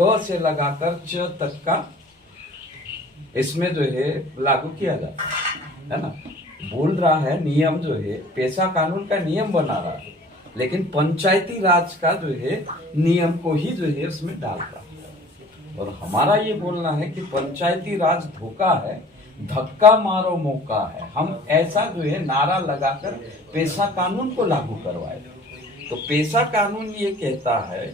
क से लगाकर च तक का इसमें जो है लागू किया जाता है ना। बोल रहा है नियम जो है पेशा कानून का नियम बना रहा है, लेकिन पंचायती राज का जो है नियम को ही जो है उसमें डाल रहा है। और हमारा ये बोलना है कि पंचायती राज धोखा है, धक्का मारो मौका है। हम ऐसा जो है नारा लगाकर पेशा कानून को लागू करवाए। तो पेशा कानून ये कहता है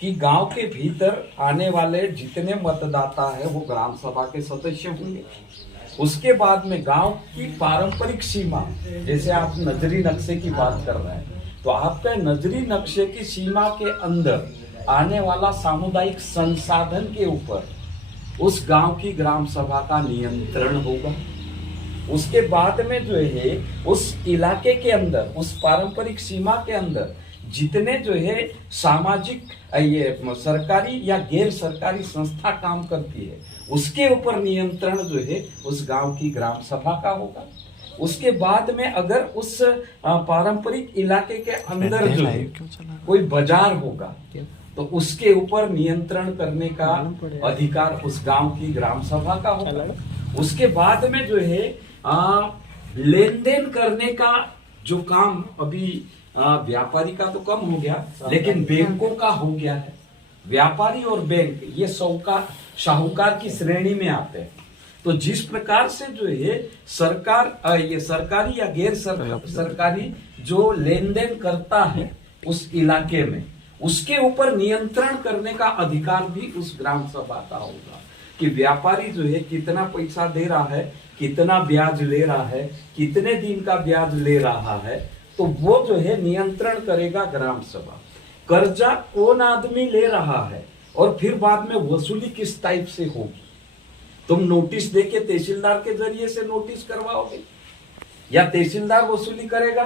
कि गांव के भीतर आने वाले जितने मतदाता है वो ग्राम सभा के सदस्य होंगे। उसके बाद में गांव की पारंपरिक सीमा, जैसे आप नजरी नक्शे की बात कर रहे हैं, तो आपके नजरी नक्शे की सीमा के अंदर आने वाला सामुदायिक संसाधन के ऊपर उस गांव की ग्राम सभा का नियंत्रण होगा। उसके बाद में जो है उस इलाके के अंदर, उस पारंपरिक सीमा के अंदर जितने जो है सामाजिक ये सरकारी या गैर सरकारी संस्था काम करती है, उसके ऊपर नियंत्रण जो है उस गांव की ग्राम सभा का होगा। उसके बाद में अगर उस पारंपरिक इलाके के अंदर जो है कोई बाजार होगा तो उसके ऊपर नियंत्रण करने का अधिकार उस गांव की ग्राम सभा का होगा। उसके बाद में जो है लेन देन करने का जो काम अभी व्यापारी का तो कम हो गया, लेकिन बैंकों का हो गया है। व्यापारी और बैंक ये साहूकार की श्रेणी में आते हैं। तो जिस प्रकार से जो है सरकार ये सरकारी या गैर सरकारी जो लेन देन करता है उस इलाके में, उसके ऊपर नियंत्रण करने का अधिकार भी उस ग्राम सभा का होगा। कि व्यापारी जो है कितना पैसा दे रहा है, कितना ब्याज ले रहा है, कितने दिन का ब्याज ले रहा है, तो वो जो है नियंत्रण करेगा ग्राम सभा। कर्जा कौन आदमी ले रहा है और फिर बाद में वसूली किस टाइप से होगी। तुम नोटिस देके तहसीलदार के जरिए से नोटिस करवाओगे या तहसीलदार वसूली करेगा?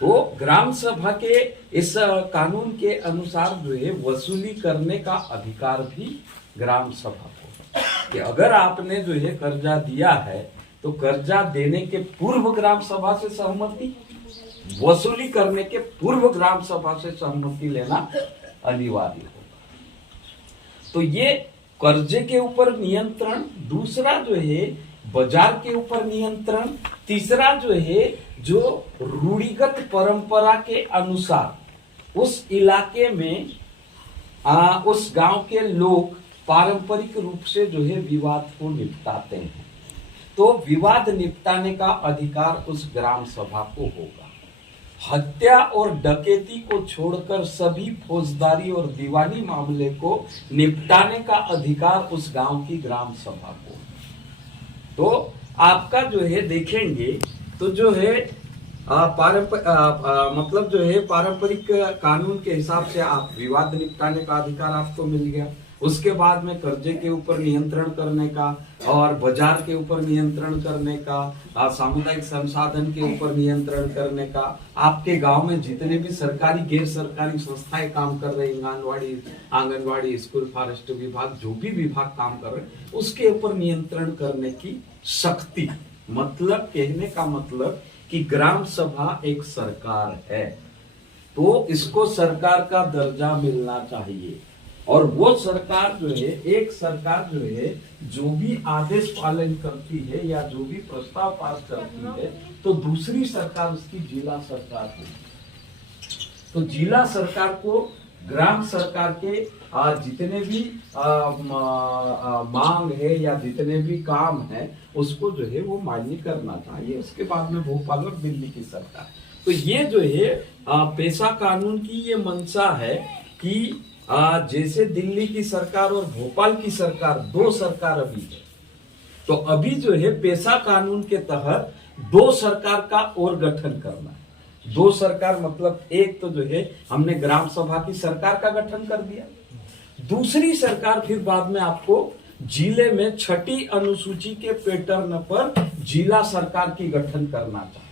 तो ग्राम सभा के इस कानून के अनुसार जो है वसूली करने का अधिकार भी ग्राम सभा को, कि अगर आपने जो है कर्जा दिया है तो कर्जा देने के पूर्व ग्राम सभा से सहमति, वसूली करने के पूर्व ग्राम सभा से सहमति लेना अनिवार्य होगा। तो ये कर्जे के ऊपर नियंत्रण, दूसरा जो है बाजार के ऊपर नियंत्रण, तीसरा जो है जो रूढ़िगत परंपरा के अनुसार उस इलाके में उस गांव के लोग पारंपरिक रूप से जो है विवाद को निपटाते हैं, तो विवाद निपटाने का अधिकार उस ग्राम सभा को होगा। हत्या और डकैती को छोड़कर सभी फौजदारी और दीवानी मामले को निपटाने का अधिकार उस गांव की ग्राम सभा को। तो आपका जो है देखेंगे तो जो है मतलब जो है पारंपरिक कानून के हिसाब से आप विवाद निपटाने का अधिकार आपको मिल गया। उसके बाद में कर्जे के ऊपर नियंत्रण करने का और बाजार के ऊपर नियंत्रण करने का, सामुदायिक संसाधन के ऊपर नियंत्रण करने का, आपके गांव में जितने भी सरकारी गैर सरकारी संस्थाएं काम कर रहे हैं, आंगनवाड़ी, स्कूल, फॉरेस्ट विभाग, जो भी विभाग काम कर रहे हैं, उसके ऊपर नियंत्रण करने की शक्ति। मतलब कहने का मतलब कि ग्राम सभा एक सरकार है, तो इसको सरकार का दर्जा मिलना चाहिए। और वो सरकार जो है, एक सरकार जो है जो भी आदेश पालन करती है या जो भी प्रस्ताव पास करती है, तो दूसरी सरकार उसकी जिला सरकार होगी। तो जिला सरकार को ग्राम सरकार के जितने भी मांग है या जितने भी काम है उसको जो है वो मान्य करना चाहिए। उसके बाद में भोपाल और दिल्ली की सरकार। तो ये जो है पेशा कानून की ये मंशा है कि जैसे दिल्ली की सरकार और भोपाल की सरकार, दो सरकार अभी है, तो अभी जो है पेशा कानून के तहत दो सरकार का और गठन करना है। दो सरकार मतलब एक तो जो है हमने ग्राम सभा की सरकार का गठन कर दिया, दूसरी सरकार फिर बाद में आपको जिले में छठी अनुसूची के पैटर्न पर जिला सरकार की गठन करना चाहिए।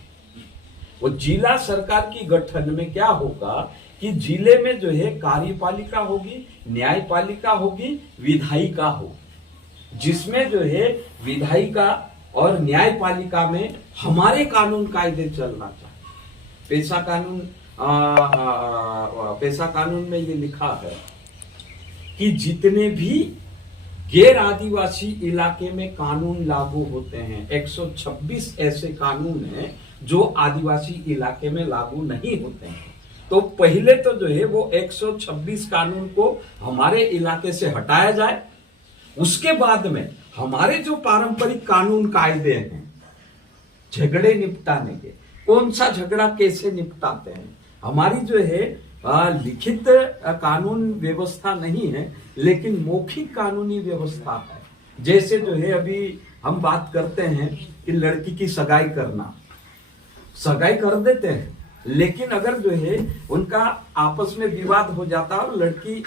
वो जिला सरकार की गठन में क्या होगा कि जिले में जो है कार्यपालिका होगी, न्यायपालिका होगी, विधायिका होगी, जिसमें जो है विधायिका और न्यायपालिका में हमारे कानून कायदे चलना चाहिए। पेशा कानून में ये लिखा है कि जितने भी गैर आदिवासी इलाके में कानून लागू होते हैं, 126 ऐसे कानून हैं जो आदिवासी इलाके में लागू नहीं होते हैं। तो पहले तो जो है वो 126 कानून को हमारे इलाके से हटाया जाए, उसके बाद में हमारे जो पारंपरिक कानून कायदे हैं झगड़े निपटाने के, कौन सा झगड़ा कैसे निपटाते हैं, हमारी जो है लिखित कानून व्यवस्था नहीं है लेकिन मौखिक कानूनी व्यवस्था है। जैसे जो है अभी हम बात करते हैं कि लड़की की सगाई करना, सगाई कर देते हैं, लेकिन अगर जो है उनका आपस में विवाद हो जाता है और लड़की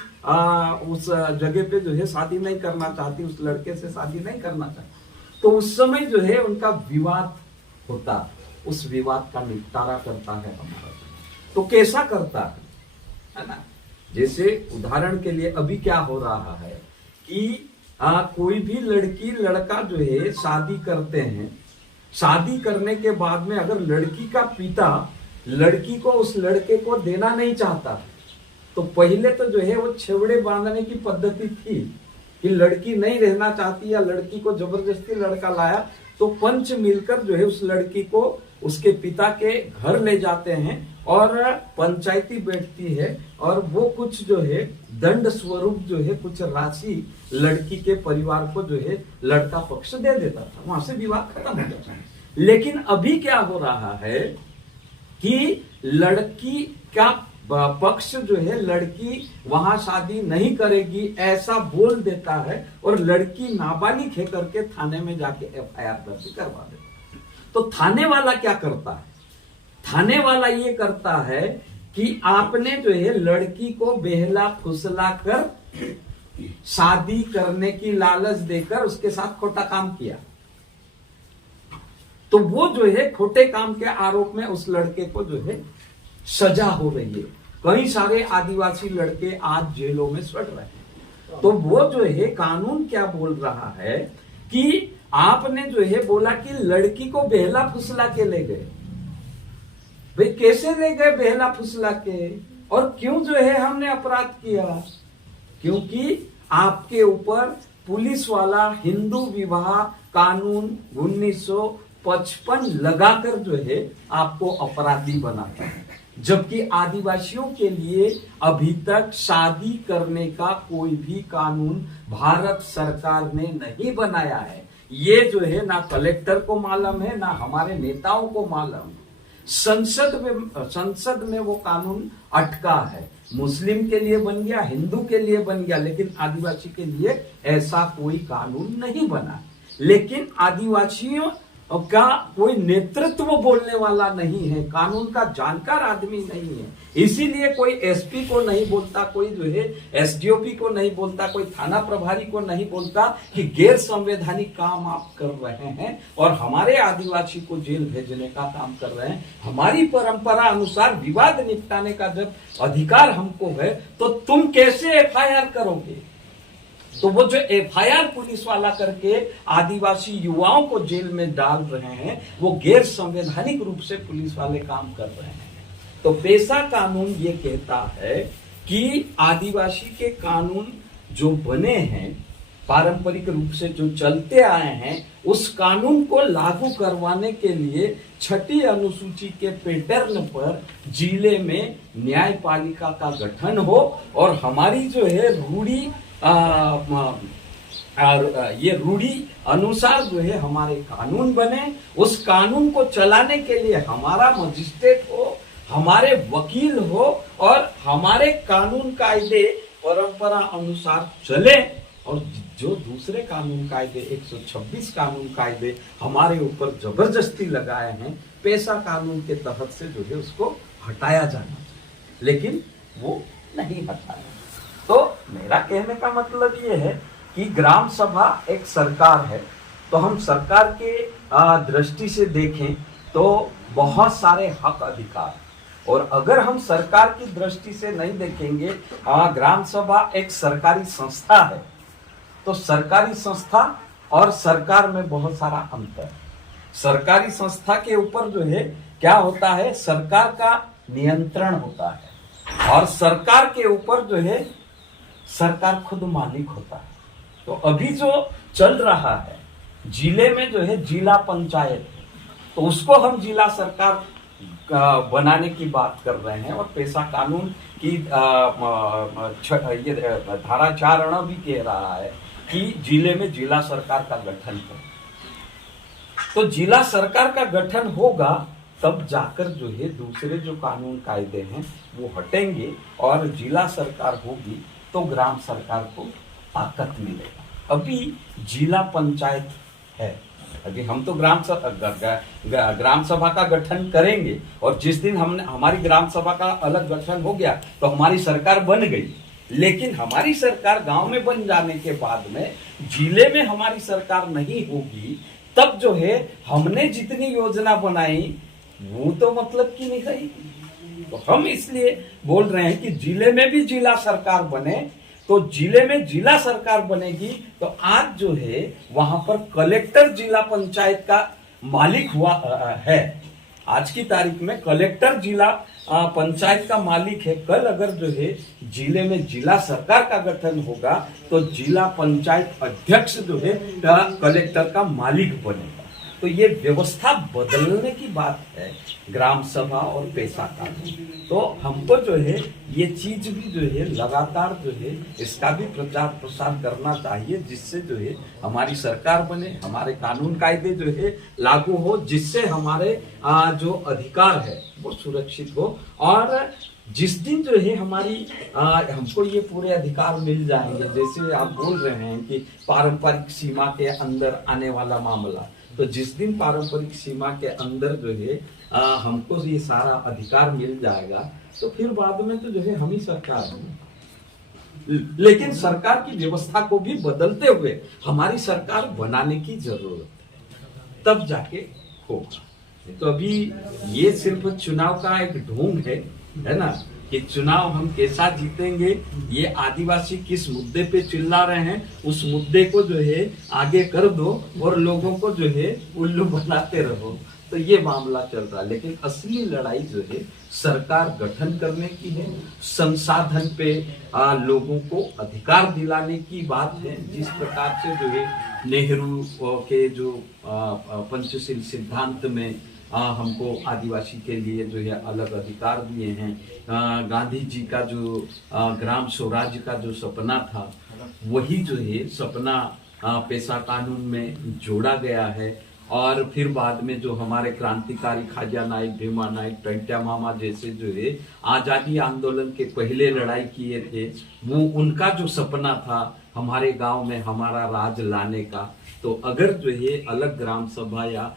उस जगह पे जो है शादी नहीं करना चाहती, उस लड़के से शादी नहीं करना चाहती, तो उस समय जो है उनका विवाद होता, उस विवाद का निपटारा करता है हमारा। तो कैसा करता है ना? जैसे उदाहरण के लिए अभी क्या हो रहा है कि कोई भी लड़की लड़का जो है शादी करते हैं, शादी करने के बाद में अगर लड़की का पिता लड़की को उस लड़के को देना नहीं चाहता, तो पहले तो जो है वो छेवड़े बांधने की पद्धति थी कि लड़की नहीं रहना चाहती या लड़की को जबरदस्ती लड़का लाया तो पंच मिलकर जो है उस लड़की को उसके पिता के घर ले जाते हैं और पंचायती बैठती है और वो कुछ जो है दंड स्वरूप जो है कुछ राशि लड़की के परिवार को जो है लड़का पक्ष दे देता था, वहां से विवाद खत्म हो जाता है। लेकिन अभी क्या हो रहा है कि लड़की का पक्ष जो है लड़की वहां शादी नहीं करेगी ऐसा बोल देता है और लड़की नाबालिग है करके थाने में जाके एफआईआर दर्ज करवा देता है। तो थाने वाला क्या करता है? थाने वाला ये करता है कि आपने जो है लड़की को बेहला फुसला कर शादी करने की लालच देकर उसके साथ खोटा काम किया, तो वो जो है खोटे काम के आरोप में उस लड़के को जो है सजा हो रही है। कई सारे आदिवासी लड़के आज जेलों में सड़ रहे हैं। तो वो जो है कानून क्या बोल रहा है कि आपने जो है बोला कि लड़की को बेहला फुसला के ले गए। भाई कैसे ले गए बेहला फुसला के, और क्यों जो है हमने अपराध किया? क्योंकि आपके ऊपर पुलिस वाला हिंदू विवाह कानून 1955 लगाकर जो है आपको अपराधी बनाता है, जबकि आदिवासियों के लिए अभी तक शादी करने का कोई भी कानून भारत सरकार ने नहीं बनाया है। ये जो है ना कलेक्टर को मालूम है ना हमारे नेताओं को मालूम है। संसद में वो कानून अटका है, मुस्लिम के लिए बन गया, हिंदू के लिए बन गया, लेकिन आदिवासी के लिए ऐसा कोई कानून नहीं बना। लेकिन आदिवासियों का कोई नेतृत्व बोलने वाला नहीं है, कानून का जानकार आदमी नहीं है, इसीलिए कोई एसपी को नहीं बोलता, कोई जो है एसडीओपी को नहीं बोलता, कोई थाना प्रभारी को नहीं बोलता कि गैर संवैधानिक काम आप कर रहे हैं और हमारे आदिवासी को जेल भेजने का काम कर रहे हैं। हमारी परंपरा अनुसार विवाद निपटाने का जब अधिकार हमको है तो तुम कैसे एफआईआर करोगे? तो वो जो एफआईआर पुलिस वाला करके आदिवासी युवाओं को जेल में डाल रहे हैं, वो गैर संवैधानिक रूप से पुलिस वाले काम कर रहे हैं। तो पेशा कानून ये कहता है कि आदिवासी के कानून जो बने हैं पारंपरिक रूप से जो चलते आए हैं, उस कानून को लागू करवाने के लिए 6ठी अनुसूची के पैटर्न पर जिले में न्यायपालिका का गठन हो और हमारी जो है रूढ़ी ये रूढ़ी अनुसार जो है हमारे कानून बने। उस कानून को चलाने के लिए हमारा मजिस्ट्रेट हो, हमारे वकील हो और हमारे कानून कायदे परंपरा अनुसार चले। और जो दूसरे कानून कायदे 126 कानून कायदे हमारे ऊपर जबरदस्ती लगाए हैं, पेशा कानून के तहत से जो है उसको हटाया जाना चाहिए, लेकिन वो नहीं हटाया। तो मेरा कहने का मतलब ये है कि ग्राम सभा एक सरकार है, तो हम सरकार के दृष्टि से देखें तो बहुत सारे हक अधिकार, और अगर हम सरकार की दृष्टि से नहीं देखेंगे, ग्राम सभा एक सरकारी संस्था है, तो सरकारी संस्था और सरकार में बहुत सारा अंतर है। सरकारी संस्था के ऊपर जो है क्या होता है, सरकार का नियंत्रण होता है, और सरकार के ऊपर जो है सरकार खुद मालिक होता है। तो अभी जो चल रहा है जिले में जो है जिला पंचायत, तो उसको हम जिला सरकार बनाने की बात कर रहे हैं। और पेशा कानून की ये धारा 4 भी कह रहा है कि जिले में जिला सरकार का गठन करें। तो जिला सरकार का गठन होगा तब जाकर जो है दूसरे जो कानून कायदे हैं वो हटेंगे और जिला सरकार होगी तो ग्राम सरकार को ताकत मिलेगा। अभी जिला पंचायत है, अभी हम तो ग्राम सभा का गठन करेंगे और जिस दिन हमारी ग्राम सभा का अलग गठन हो गया तो हमारी सरकार बन गई। लेकिन हमारी सरकार गांव में बन जाने के बाद में जिले में हमारी सरकार नहीं होगी, तब जो है हमने जितनी योजना बनाई वो तो मतलब की नहीं रही। तो हम इसलिए बोल रहे हैं कि जिले में भी जिला सरकार बने। तो जिले में जिला सरकार बनेगी तो आज जो है वहां पर कलेक्टर जिला पंचायत का मालिक हुआ है। आज की तारीख में कलेक्टर जिला पंचायत का मालिक है। कल अगर जो है जिले में जिला सरकार का गठन होगा तो जिला पंचायत अध्यक्ष जो है कलेक्टर का मालिक बनेगा। तो ये व्यवस्था बदलने की बात है, ग्राम सभा और पेशा कानून। तो हमको जो है ये चीज भी जो है लगातार जो है इसका भी प्रचार प्रसार करना चाहिए, जिससे जो है हमारी सरकार बने, हमारे कानून कायदे जो है लागू हो, जिससे हमारे जो अधिकार है वो सुरक्षित हो। और जिस दिन जो है हमारी हमको ये पूरे अधिकार मिल जाएंगे, जैसे आप बोल रहे हैं कि पारंपरिक सीमा के अंदर आने वाला मामला, तो जिस दिन पारंपरिक सीमा के अंदर जो है हमको ये सारा अधिकार मिल जाएगा तो फिर बाद में तो जो है हम ही सरकार है। लेकिन सरकार की व्यवस्था को भी बदलते हुए हमारी सरकार बनाने की जरूरत है, तब जाके होगा। तो अभी ये सिर्फ चुनाव का एक ढोंग है ना, कि चुनाव हम कैसा जीतेंगे, ये आदिवासी किस मुद्दे पे चिल्ला रहे हैं उस मुद्दे को जो है आगे कर दो और लोगों को जो है उल्लू बनाते रहो, तो ये मामला चल रहा है। लेकिन असली लड़ाई जो है सरकार गठन करने की है, संसाधन पे लोगों को अधिकार दिलाने की बात है। जिस प्रकार से जो है नेहरू के जो पंचशील सिद्धांत में हमको आदिवासी के लिए जो है अलग अधिकार दिए हैं, गांधी जी का जो ग्राम स्वराज्य का जो सपना था वही जो है सपना पेशा कानून में जोड़ा गया है। और फिर बाद में जो हमारे क्रांतिकारी खाजा नाइक, भीमा नाइक, टंट्या मामा जैसे जो है आजादी आंदोलन के पहले लड़ाई किए थे, वो उनका जो सपना था हमारे गांव में हमारा राज लाने का, तो अगर जो है अलग ग्राम सभा या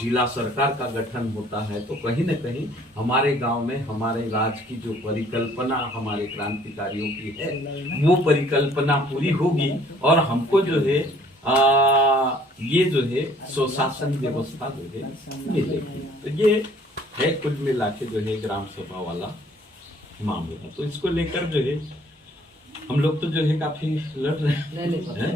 जिला सरकार का गठन होता है तो कहीं न कहीं हमारे गांव में हमारे राज की जो परिकल्पना हमारे क्रांतिकारियों की है वो परिकल्पना पूरी होगी और हमको जो है ये जो है स्वशासन व्यवस्था जो है मिलेगी। तो ये है कुल मिला के जो है ग्राम सभा वाला मामला। तो इसको लेकर जो है हम लोग तो जो है काफी लड़ रहे हैं।